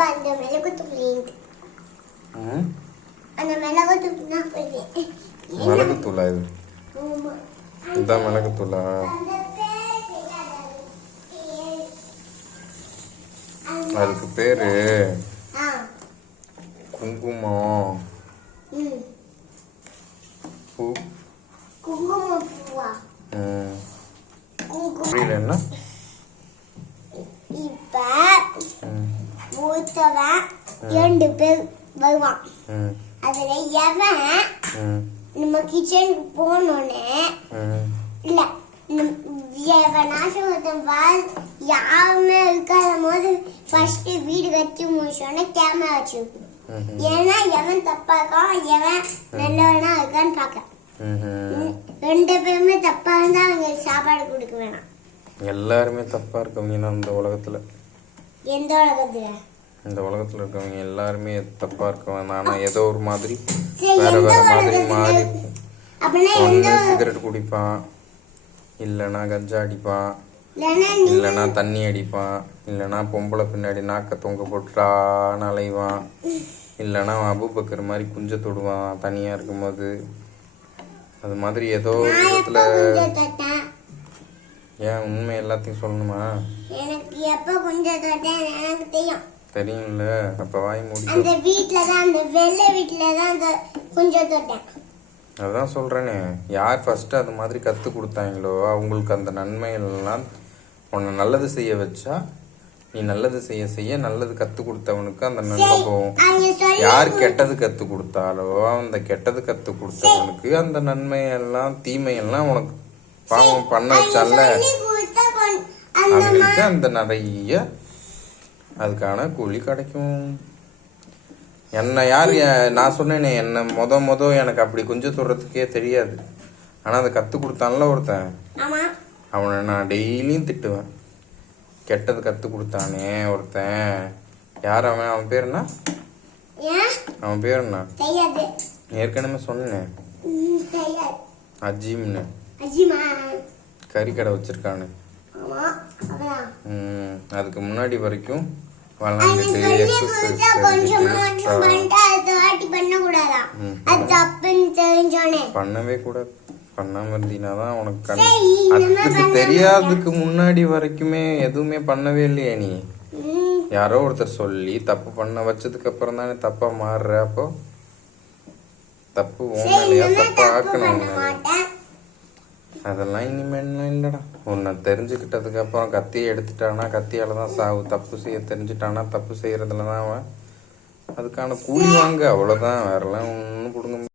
அப்பா அந்த மிளகு தூள் அந்த மிளகு தூள் தான் போடுவேன். மிளகு தூளா இது? இதான் மிளகு தூளா? அதுக்கு பேரு குங்குமம் பூ. குங்குமம் பூவா? புரியல என்ன? இப்ப மூத்தவன் 2 பேர் வருவான். அதுல எவன் நம்ம கிச்சனுக்கு போனோன்னு இல்ல எவனாச்சும் ஒருத்தன் யாருமே இருக்காத போது ஃபர்ஸ்ட் வீடு கட்டி முடிச்சோன்னே கேமரா வச்சிருக்கணும். ஏன்னா எவன் தப்பா இருக்கான் எவன் நல்லவனா இருக்கான்னு பார்க்க. 2 பேருமே தப்பா இருந்தா அவங்களுக்கு சாப்பாடு கொடுக்க வேணாம். எல்லாருமே தப்பா இருக்கவங்க இந்த உலகத்துல. எந்த உலகத்துல? இந்த உலகத்துல இருக்கவங்க எல்லாருமே தப்பா இருக்கவங்க. ஆனா ஏதோ ஒரு மாதிரி வேற வேற மாதிரி மாறி ஒண்ணு சிகரெட் குடிப்பான், இல்லைன்னா கஞ்சா அடிப்பான், இல்லைன்னா தண்ணி அடிப்பான், இல்லைன்னா பொம்பளை பின்னாடி நாக்க தொங்க போட்டுறான்னு அலைவான், இல்லைன்னா அபூபக்கர் மாதிரி குஞ்ச தொடுவான் தனியா இருக்கும்போது. அது மாதிரி ஏதோ விதத்துல. ஏன் உண்மை எல்லாத்தையும் சொல்லணுமா? எனக்கு எப்ப குஞ்ச தொட்டேன் எனக்கு தெரியும். தெரியும்ல, அப்ப வாய் மூடி. அந்த வீட்ல தான், அந்த வெள்ளை வீட்ல தான் அந்த குஞ்ச தொட்டேன். அதான் சொல்றேனே, யார் ஃபர்ஸ்ட் அது மாதிரி கத்து கொடுத்தாங்களோ அவங்களுக்கு அந்த நன்மைகள்லாம். உன்னை நல்லது செய்ய வச்சா நீ நல்லது செய்ய செய்ய நல்லது கத்து கொடுத்தவனுக்கு அந்த நன்மை போகும். யார் கெட்டது கத்து கொடுத்தாலோ அந்த கெட்டது கத்து கொடுத்தவனுக்கு அந்த நன்மை எல்லாம் தீமை எல்லாம் உனக்கு பாவம் பண்ண வச்சால அவங்களுக்கு அந்த நிறைய அதுக்கான கூலி கிடைக்கும். என்ன யார் நான் சொன்னேனே, என்ன மொத எனக்கு அப்படி கொஞ்சம் சொல்றதுக்கே தெரியாது. ஆனா அதை கத்து கொடுத்தான்ல ஒருத்தன், அவனை நான் டெய்லியும் திட்டுவேன். கெட்டது கத்து கொடுத்தானே ஒருத்தன், யார் அவன்? அவன் பேர் என்ன? அவன் பேர் என்ன? ஏற்கனவே சொன்னேன், அஜீம்னு. கறி கடை வச்சிருக்கானு. அதுக்கு முன்னாடி வரைக்கும் வளர்ந்துட்டு எக்ஸசைஸ் பண்ணவே கூடாது. பண்ணாம இருந்தீனாதான் உனக்கு அதுக்கு தெரியாததுக்கு முன்னாடி வரைக்குமே எதுவுமே பண்ணவே இல்லையே நீ. யாரோ ஒருத்தர் சொல்லி தப்பு பண்ண வச்சதுக்கு அப்புறம் தானே தப்பா மாறுற. அப்போ தப்பு உண்மையா தப்பா ஆக்கணும். அதெல்லாம் இனிமேலாம் இல்லடா. உன்னை தெரிஞ்சுக்கிட்டதுக்கு அப்புறம் கத்தியை எடுத்துட்டானா கத்தியால தான் சாவு. தப்பு செய்ய தெரிஞ்சுட்டானா தப்பு செய்யறதுல தான் அவன் அதுக்கான கூலி வாங்க, அவ்வளவுதான். வேறெல்லாம் ஒன்னும் கொடுங்க.